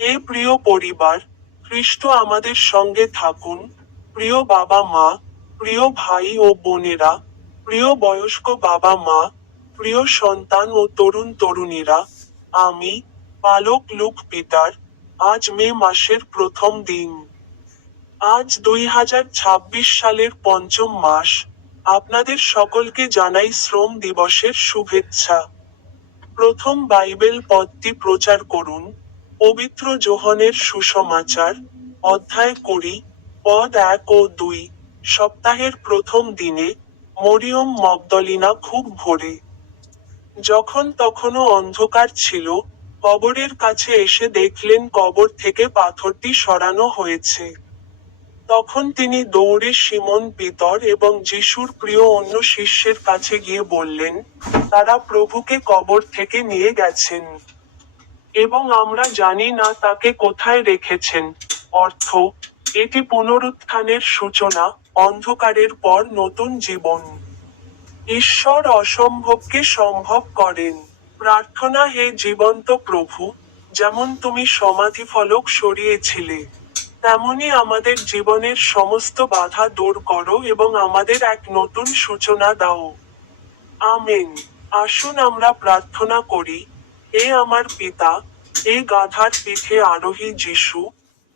হে প্রিয় পরিবার, খ্রিস্ট আমাদের সঙ্গে থাকুন। প্রিয় বাবা মা, প্রিয় ভাই ও বোনেরা, প্রিয় বয়স্ক বাবা মা, প্রিয় সন্তান ও তরুণ তরুণীরা, আমি, পালক লুক পিটার, আজ মে মাসের প্রথম দিন। আজ 2026 সালের পঞ্চম মাস। আপনাদের সকলকে জানাই শ্রম দিবসের শুভেচ্ছা। প্রথম বাইবেল পদটি প্রচার করুন। পবিত্র যোহনের সুসমাচার, অধ্যায় 20, পদ 1 ও 2। সপ্তাহের প্রথম দিনে, মরিয়ম মগদলিনা খুব ভোরে, যখন তখনও অন্ধকার ছিল, কবরের কাছে এসে দেখলেন কবর থেকে পাথরটি সরানো হয়েছে। তখন তিনি দৌড়ে সিমন পিতর এবং যিশুর প্রিয় অন্য শিষ্যের কাছে গিয়ে বললেন, তারা প্রভুকে কবর থেকে নিয়ে গেছেন। এবং আমরা জানি না তাকে কোথায় রেখেছেন। অর্থ, এটি পুনরুত্থানের সূচনা, অন্ধকারের পর নতুন জীবন। ঈশ্বর অসম্ভবকে সম্ভব করেন। প্রার্থনা। হে জীবন্ত প্রভু, যেমন তুমি সমাধিফলক সরিয়েছিলে, তেমনি আমাদের জীবনের সমস্ত বাধা দূর করো এবং আমাদের এক নতুন সূচনা দাও। আমেন। আসুন আমরা প্রার্থনা করি। হে আমার পিতা, হে গাধার পিঠে আরোহী যিশু,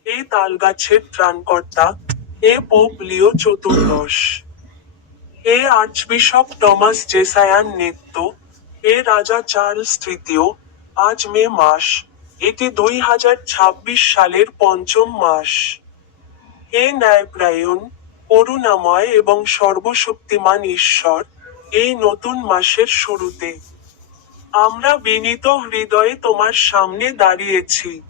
হে তালগাছের ত্রাণকর্তা, হে পোপ লিও চতুর্দশ, হে আর্চবিশপ টমাস জেসায়ান নেত্য, হে রাজা চার্লস তৃতীয়, আজ মে মাস, এটি 2026 সালের পঞ্চম মাস। হে ন্যায়পরায়ণ, করুণাময় এবং সর্বশক্তিমান ঈশ্বর, এই নতুন মাসের শুরুতে আমরা বিনীত হৃদয়ে তোমার সামনে দাঁড়িয়েছি।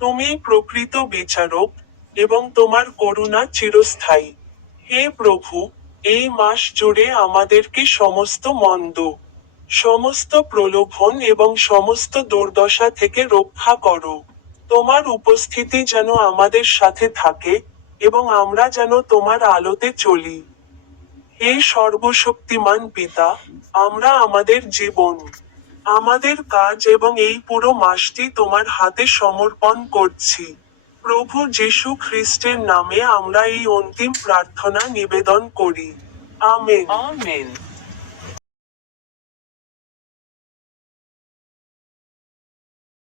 তুমি প্রকৃত বিচারক, এবং তোমার করুণা চিরস্থায়ী। হে প্রভু, এই মাস জুড়ে আমাদেরকে সমস্ত মন্দ, সমস্ত প্রলোভন এবং সমস্ত দুর্দশা থেকে রক্ষা করো। তোমার উপস্থিতি যেন আমাদের সাথে থাকে, এবং আমরা যেন তোমার আলোতে চলি। হে সর্বশক্তিমান পিতা, আমরা আমাদের জীবন, আমাদের কাজ এবং এই পুরো মাসটি তোমার হাতে সমর্পণ করছি। প্রভু যীশু খ্রিস্টের নামে আমরা এই অন্তিম প্রার্থনা নিবেদন করি। আমেন। আমেন।